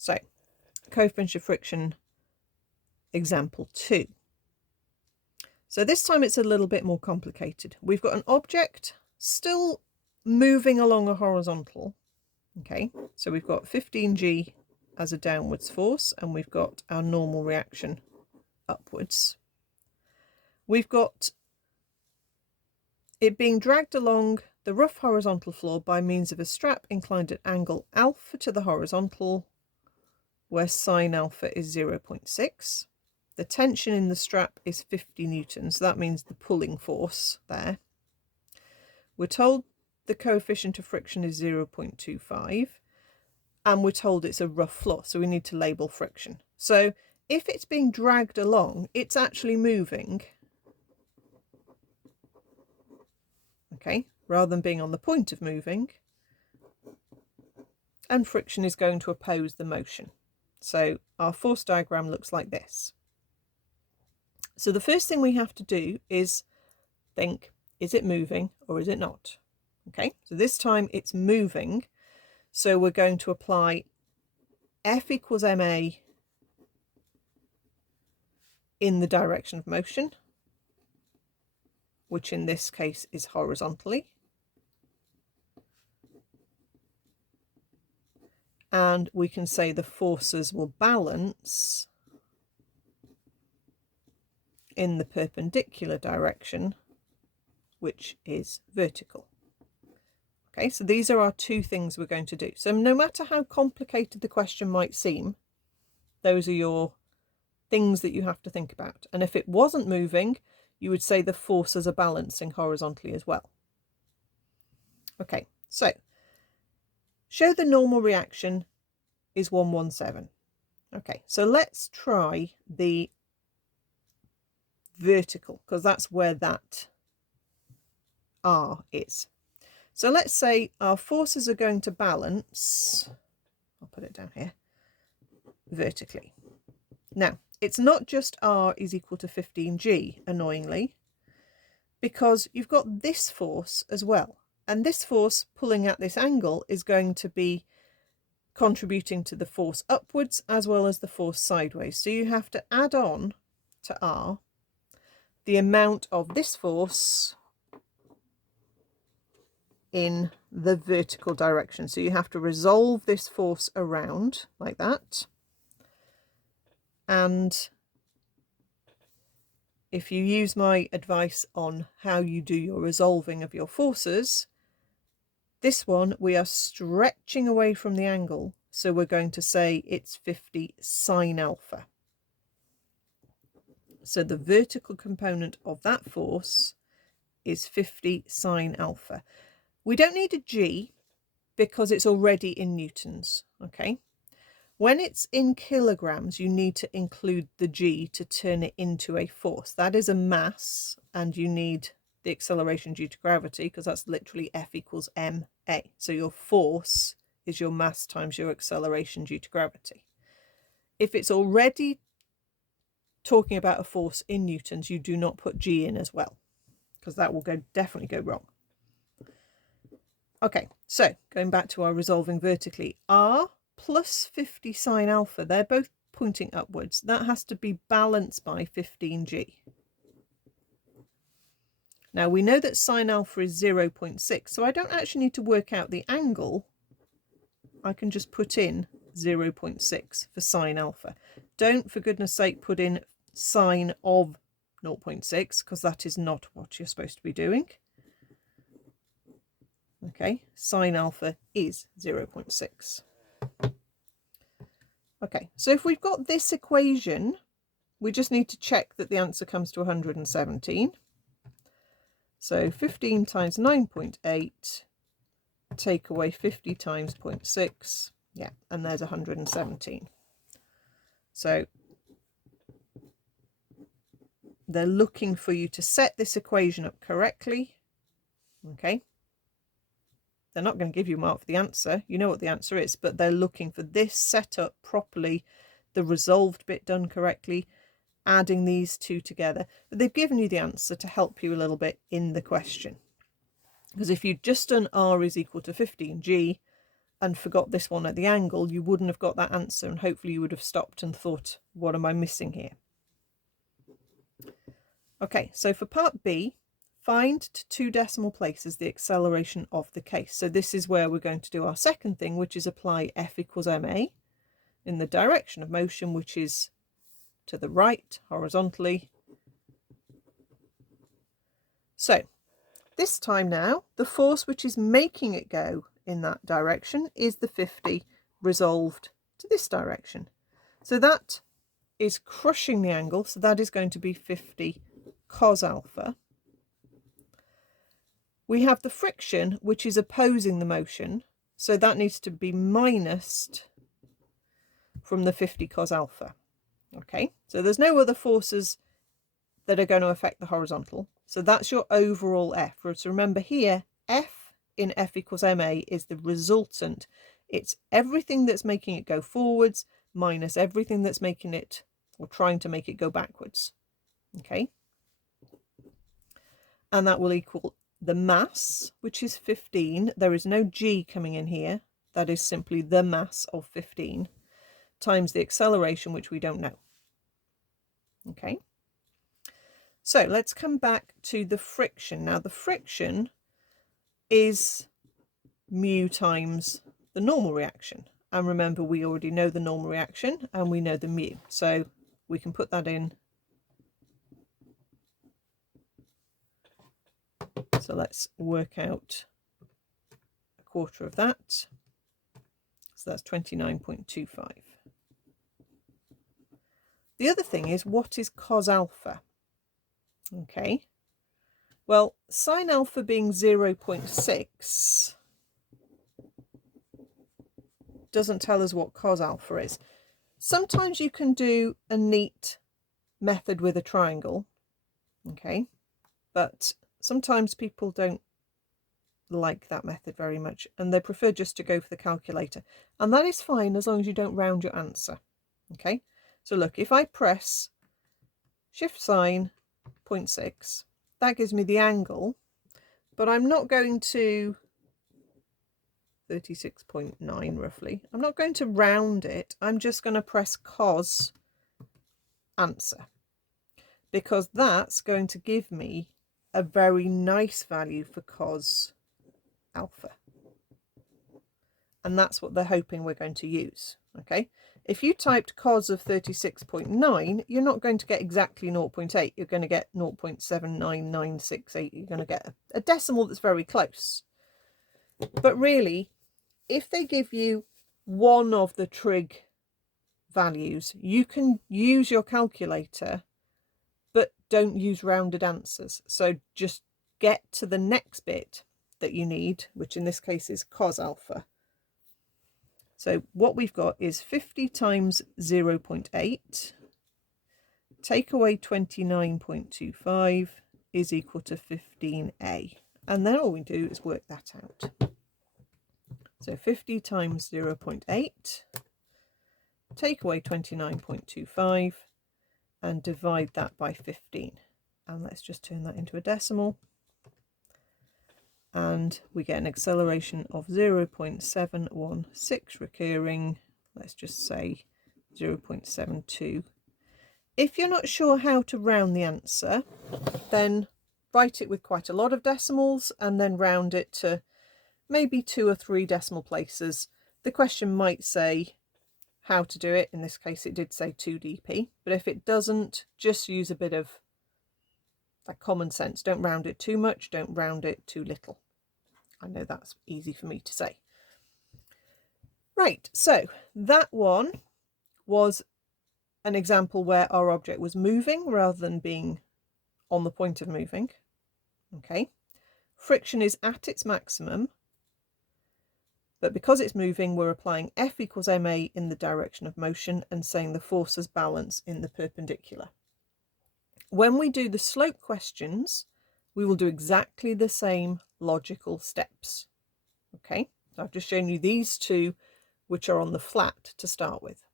So, coefficient of friction, example 2. So this time it's a little bit more complicated. We've got an object still moving along a horizontal. Okay, so we've got 15G as a downwards force, and we've got our normal reaction upwards. We've got it being dragged along the rough horizontal floor by means of a strap inclined at angle alpha to the horizontal, where sine alpha is 0.6. The tension in the strap is 50 newtons. That means the pulling force there. We're told the coefficient of friction is 0.25, and we're told it's a rough floor, so we need to label friction. So if it's being dragged along, it's actually moving, okay, rather than being on the point of moving, and friction is going to oppose the motion. So our force diagram looks like this. So the first thing we have to do is think, is it moving or is it not? Okay, so this time it's moving. So we're going to apply F equals ma in the direction of motion, which in this case is horizontally. And we can say the forces will balance in the perpendicular direction, which is vertical. Okay, so these are our two things we're going to do. So no matter how complicated the question might seem, those are your things that you have to think about. And if it wasn't moving, you would say the forces are balancing horizontally as well. Okay, so show the normal reaction is 117. Okay, so let's try the vertical, because that's where that R is. So let's say our forces are going to balance, I'll put it down here, vertically. Now, it's not just R is equal to 15G, annoyingly, because you've got this force as well. And this force pulling at this angle is going to be contributing to the force upwards as well as the force sideways. So you have to add on to R the amount of this force in the vertical direction. So you have to resolve this force around like that. And if you use my advice on how you do your resolving of your forces, this one we are stretching away from the angle. So we're going to say it's 50 sine alpha. So the vertical component of that force is 50 sine alpha. We don't need a G because it's already in newtons, okay? When it's in kilograms, you need to include the G to turn it into a force. That is a mass, and you need the acceleration due to gravity, because that's literally F equals ma. So your force is your mass times your acceleration due to gravity. If it's already talking about a force in newtons, you do not put G in as well, because that will definitely go wrong. Okay, so going back to our resolving vertically, R plus 50 sine alpha, they're both pointing upwards. That has to be balanced by 15G. Now we know that sine alpha is 0.6, so I don't actually need to work out the angle. I can just put in 0.6 for sine alpha. Don't, for goodness sake, put in sine of 0.6, because that is not what you're supposed to be doing. Okay, sine alpha is 0.6. Okay, so if we've got this equation, we just need to check that the answer comes to 117. So 15 times 9.8, take away 50 times 0.6, yeah, and there's 117. So they're looking for you to set this equation up correctly, okay? They're not going to give you a mark for the answer. You know what the answer is, but they're looking for this set up properly, the resolved bit done correctly, adding these two together. But they've given you the answer to help you a little bit in the question. Because if you'd just done R is equal to 15G, and forgot this one at the angle, you wouldn't have got that answer, and hopefully you would have stopped and thought, what am I missing here? Okay, so for part B, find to 2 decimal places the acceleration of the case. So this is where we're going to do our second thing, which is apply F equals ma in the direction of motion, which is to the right horizontally. So this time now, the force which is making it go in that direction is the 50 resolved to this direction. So that is crushing the angle, so that is going to be 50 cos alpha. We have the friction, which is opposing the motion, so that needs to be minused from the 50 cos alpha. Okay, so there's no other forces that are going to affect the horizontal. So that's your overall F. So remember here, F in F equals ma is the resultant. It's everything that's making it go forwards minus everything that's making it, or trying to make it go backwards. Okay, and that will equal the mass, which is 15. There is no g coming in here. That is simply the mass of 15 times the acceleration, which we don't know. Okay, so let's come back to the friction. Now the friction is mu times the normal reaction, and remember we already know the normal reaction and we know the mu, so we can put that in. So let's work out a quarter of that, so that's 29.25. The other thing is, what is cos alpha? Okay, well, sine alpha being 0.6 doesn't tell us what cos alpha is. Sometimes you can do a neat method with a triangle, okay, but sometimes people don't like that method very much and they prefer just to go for the calculator, and that is fine as long as you don't round your answer. Okay, so look, if I press shift sign 0.6, that gives me the angle, but I'm not going to 36.9 roughly. I'm not going to round it. I'm just going to press cos answer, because that's going to give me a very nice value for cos alpha. And that's what they're hoping we're going to use. Okay, if you typed cos of 36.9, you're not going to get exactly 0.8. You're going to get 0.79968. You're going to get a decimal that's very close. But really, if they give you one of the trig values, you can use your calculator, but don't use rounded answers. So just get to the next bit that you need, which in this case is cos alpha. So what we've got is 50 times 0.8, take away 29.25 is equal to 15a. And then all we do is work that out. So 50 times 0.8, take away 29.25 and divide that by 15. And let's just turn that into a decimal. And we get an acceleration of 0.716 recurring, let's just say 0.72. If you're not sure how to round the answer, then write it with quite a lot of decimals and then round it to maybe 2 or 3 decimal places. The question might say how to do it. In this case it did say 2 dp, but if it doesn't, just use a bit of that common sense. Don't round it too much, don't round it too little. I know that's easy for me to say. Right, so that one was an example where our object was moving rather than being on the point of moving. Okay, friction is at its maximum, but because it's moving, we're applying F equals ma in the direction of motion and saying the forces balance in the perpendicular. When we do the slope questions, we will do exactly the same logical steps. Okay, so I've just shown you these two, which are on the flat to start with.